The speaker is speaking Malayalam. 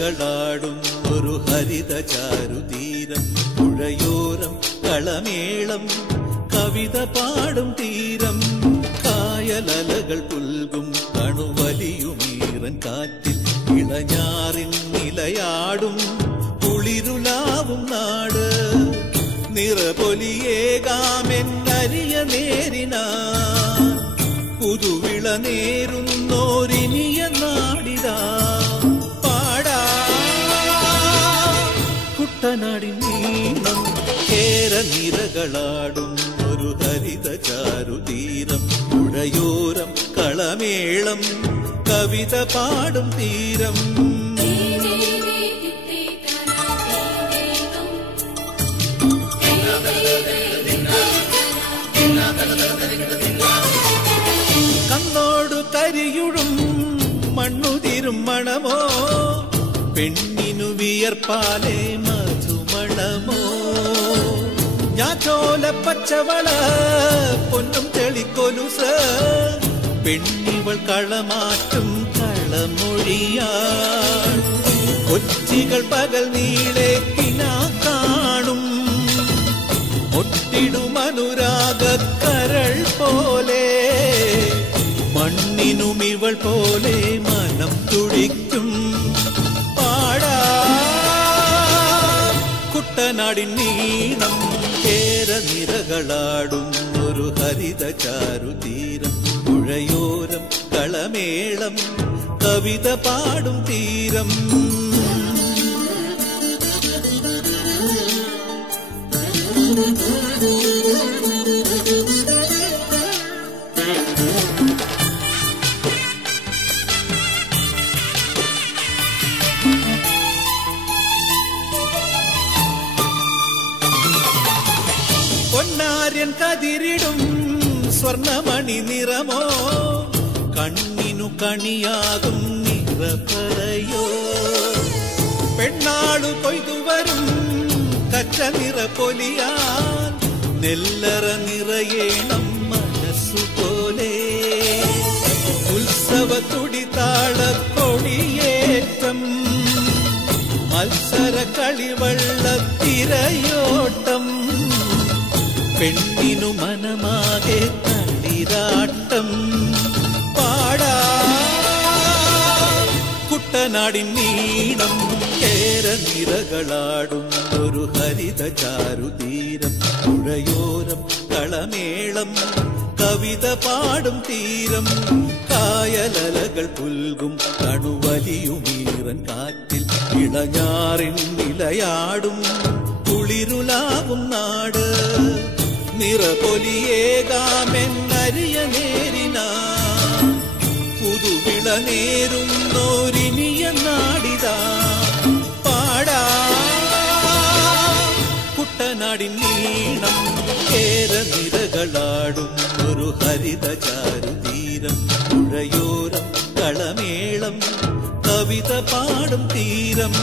നിരകളാടും ഒരു ഹരിത ചാരുതീരം പുഴയോരം കളമേളം കവിത പാടും തീരം കായലലകൾ പുൽകും കണുവലിയുമീറൻ കാറ്റിൽ ഇളഞ്ഞാറിൻ നിലയാടും കുളിരുലാവും നാട് നിറപൊലിയേകാമെന്നരിയ നേരിനാ പുതുവിള നേരുന്നോരിനിയ നാടിതാ പാടാ കുട്ടനാടിൻ നീണം കേര നിരകളാടും ഒരു ഹരിത ചാരുതീരം പുഴയോരം കളമേളം കവിത പാടും തീരം കണ്ണോടു കരിയുടും മണ്ണുതിരും മണമോ പെണ്ണിനു വിയർപ്പാലേ മധുമണമോ ഞാറ്റോല പച്ചവള പൊന്നും തെളിക്കൊലുസ് പെണ്ണിവൾ കളമാറ്റും കളമൊഴിയാൾ കൊച്ചികൾ പകൽ നീളെ കിനാ കാണും ഒട്ടിടും അനുരാഗക്കരൾ പോലെ മണ്ണിനും ഇവൾ പോലെ മനം തുടിക്കും പാടാ കുട്ടനാടിൻ നീണം കേര നിരകളാടും ഒരു ഹരിത ചാരുതീരം പുഴയോരം കളമേളം കവിത പാടും തീരം പൊന്നാര്യൻ കതിരിടും സ്വർണമണി നിറമോ കണ്ണിനു കണിയാകും നിറപറയോ പെണ്ണാളു കൊയ്തുവരും കച്ച നിറപ്പൊലിയാൻ നെല്ലറ നിറയേണം മനസ്സുപോലെ ഉത്സവ തുടിതാളക്കൊടിയേറ്റം മത്സര കളിവള്ളത്തിരയോട്ടം പെണ്ണിനു മനമാകെ തളിരാട്ടം പാടാ കുട്ടനാടിൻ നീണം കേര നിരകളാടും ഒരു ഹരിത ചാരുതീരം പുഴയോരം കളമേളം കവിത പാടും തീരം കായലലകൾ പുൽകും കണുവലിയുമീറൻ കാറ്റിൽ ഇളഞ്ഞാറിൻ നിലയാടും കുളിരുലാവും നാട് നിറപൊലിയേകാമെന്നരിയ നേരിനാ പുതുവിള നേരുന്നോരിനിയ നാടിതാ പാടാ കുട്ടനാടിൻ നീണം കേര നിരകളാടും ഒരു ഹരിത ചാരുതീരം പുഴയോരം കളമേളം കവിത പാടും തീരം